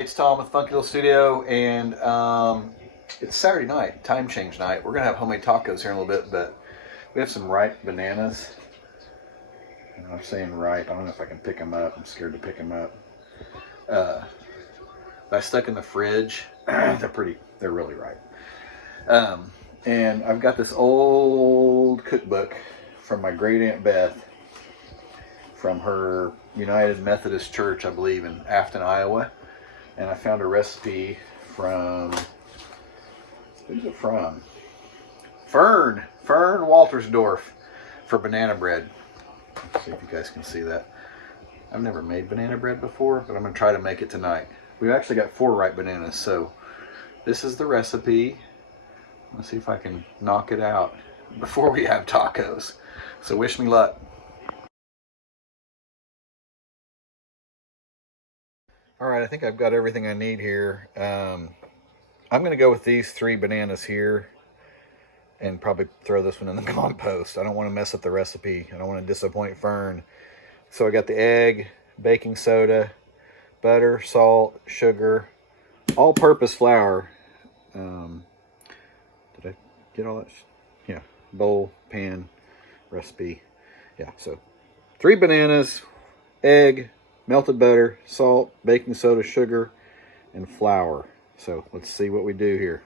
It's Tom with Funky Little Studio, and it's Saturday night, time change night. We're gonna have homemade tacos here in a little bit, but we have some ripe bananas. And I'm saying ripe. I don't know if I can pick them up. I'm scared to pick them up. I stuck in the fridge. They're really ripe. And I've got this old cookbook from my Great Aunt Beth from her United Methodist Church, I believe, in Afton, Iowa. And I found a recipe from, who's it from? Fern Waltersdorf for banana bread. Let's see if you guys can see that. I've never made banana bread before, but I'm going to try to make it tonight. We've actually got 4 ripe bananas, so this is the recipe. Let's see if I can knock it out before we have tacos. So wish me luck. All right, I think I've got everything I need here. I'm going to go with these 3 bananas here and probably throw this one in the compost. I don't want to mess up the recipe. I don't want to disappoint Fern. So I got the egg, baking soda, butter, salt, sugar, all-purpose flour. Did I get all that? Yeah, bowl, pan, recipe. Yeah, so 3 bananas, egg, melted butter, salt, baking soda, sugar, and flour. So let's see what we do here.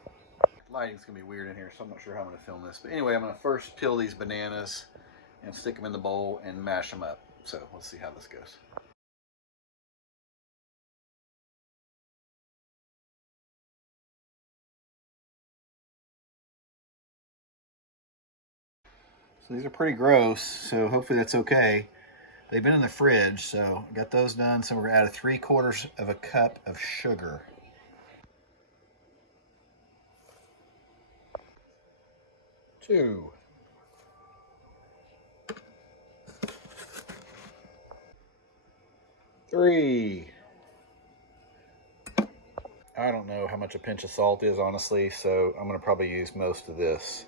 Lighting's gonna be weird in here, so I'm not sure how I'm gonna film this. But anyway, I'm gonna first peel these bananas and stick them in the bowl and mash them up. So let's see how this goes. So these are pretty gross, so hopefully that's okay. They've been in the fridge, so I got those done. So we're gonna add 3/4 of a cup of sugar. 2. 3. I don't know how much a pinch of salt is, honestly, so I'm gonna probably use most of this.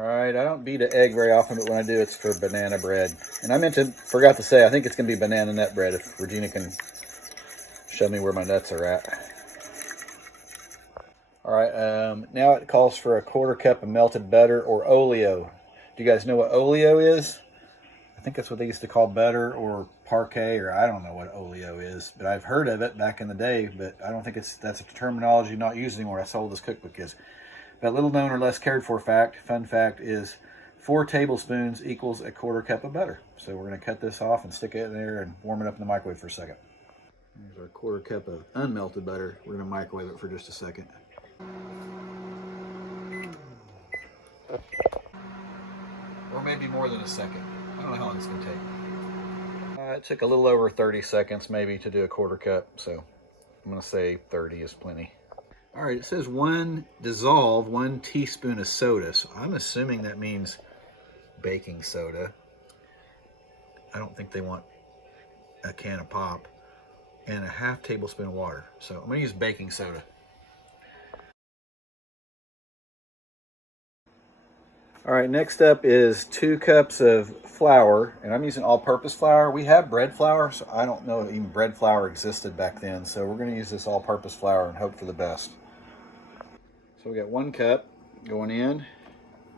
All right, I don't beat an egg very often, but when I do, it's for banana bread. And forgot to say, I think it's gonna be banana nut bread, if Regina can show me where my nuts are at. All right, now it calls for 1/4 cup of melted butter or oleo. Do you guys know what oleo is? I think that's what they used to call butter or parquet, or I don't know what oleo is, but I've heard of it back in the day, but I don't think that's a terminology not used anymore. That's how old this cookbook is. But little known or less cared for fun fact is 4 tablespoons equals 1/4 cup of butter. So we're gonna cut this off and stick it in there and warm it up in the microwave for a second. Here's our 1/4 cup of unmelted butter. We're gonna microwave it for just a second. Or maybe more than a second. I don't know how long it's gonna take. It took a little over 30 seconds maybe to do 1/4 cup, so I'm gonna say 30 is plenty. All right, it says 1 teaspoon of soda, so I'm assuming that means baking soda. I don't think they want a can of pop, and a 1/2 tablespoon of water. So I'm gonna use baking soda. All right, next up is 2 cups of flour, and I'm using all-purpose flour. We have bread flour, so I don't know if even bread flour existed back then, so we're gonna use this all-purpose flour and hope for the best. So we got 1 cup going in. I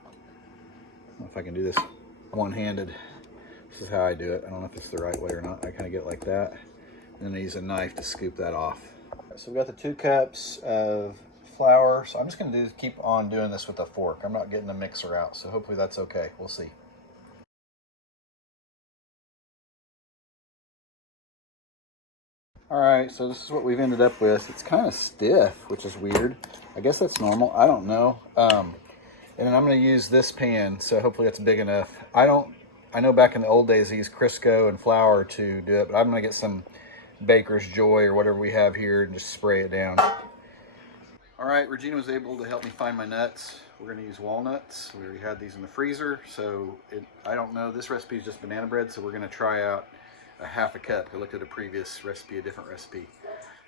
don't know if I can do this one-handed. This is how I do it. I don't know if it's the right way or not. I kind of get it like that. And then I use a knife to scoop that off. So we got the 2 cups of flour. So I'm just going to keep on doing this with a fork. I'm not getting the mixer out, so hopefully that's okay. We'll see. All right, so this is what we've ended up with. It's kind of stiff, which is weird. I guess that's normal. I don't know. And then I'm going to use this pan, so hopefully it's big enough. I know back in the old days they used Crisco and flour to do it, but I'm going to get some Baker's Joy or whatever we have here and just spray it down. All right, Regina was able to help me find my nuts. We're going to use walnuts. We already had these in the freezer, so I don't know. This recipe is just banana bread, so we're going to try out a 1/2 cup. I looked at a previous recipe, a different recipe.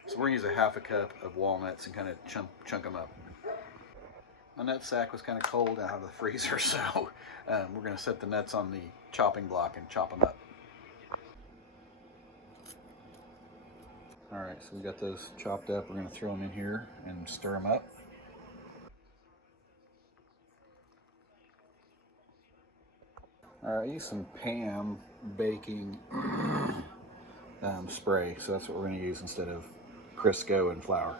So we're gonna use a 1/2 cup of walnuts and kind of chunk them up. my nut sack was kind of cold out of the freezer, so we're going to set the nuts on the chopping block and chop them up. All right, so we got those chopped up. We're going to throw them in here and stir them up. All right, I use some Pam baking spray, so that's what we're going to use instead of Crisco and flour.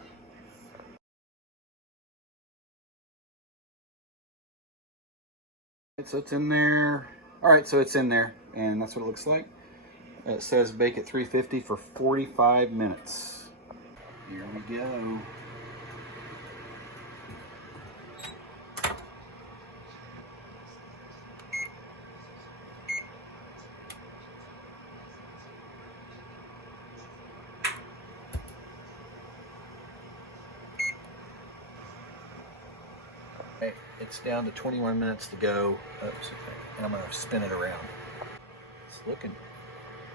So it's in there. All right, so it's in there, and that's what it looks like. It says bake at 350 for 45 minutes. Here we go. Okay, it's down to 21 minutes to go. Oops, and I'm going to spin it around.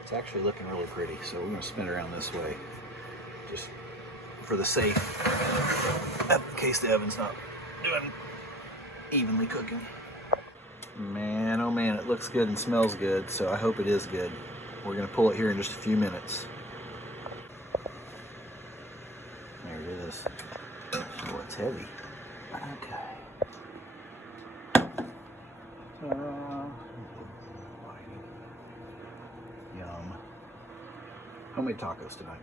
It's actually looking really pretty, so we're going to spin it around this way, just for the safe, in case the oven's not doing evenly cooking. Man, oh man, it looks good and smells good, so I hope it is good. We're going to pull it here in just a few minutes. There it is. Oh, it's heavy. Okay. Yum. Homemade tacos tonight.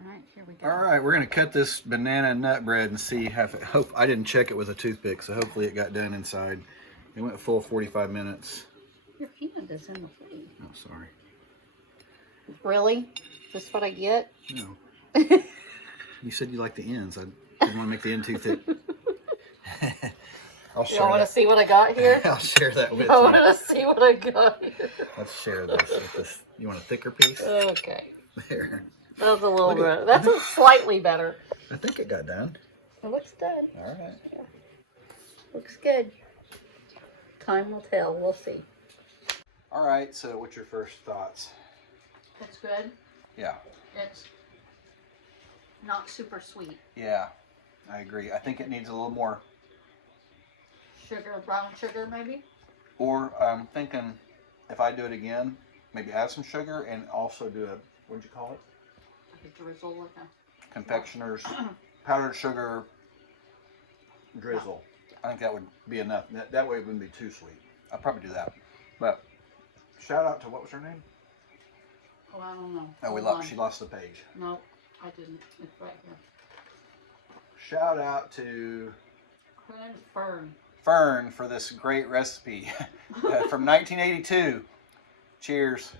All right, here we go. All right, we're gonna cut this banana nut bread and see how. Hope I didn't check it with a toothpick, so hopefully it got done inside. It went full 45 minutes. Your hand is in the plate. Oh, sorry. Really? Is this what I get? No. You said you like the ends. I didn't want to make the end too thick. I'll share. You want to see what I got here? I'll share that with you. I want to see what I got here. Let's share this with this. You want a thicker piece? Okay. There. That was a little bit. That's a slightly better. I think it got done. It looks good. All right. Yeah. Looks good. Time will tell. We'll see. All right. So, what's your first thoughts? It's good. Yeah. It's not super sweet. Yeah, I agree. I think it needs a little more. Sugar, brown sugar, maybe. Or I'm thinking, if I do it again, maybe add some sugar and also do a, what'd you call it? A drizzle with a Confectioner's powdered sugar drizzle. I think that would be enough. That way it wouldn't be too sweet. I'll probably do that. But shout out to, what was her name? Oh, I don't know. Oh, she lost the page. No, I didn't. It's right here. Shout out to Fern for this great recipe from 1982. Cheers.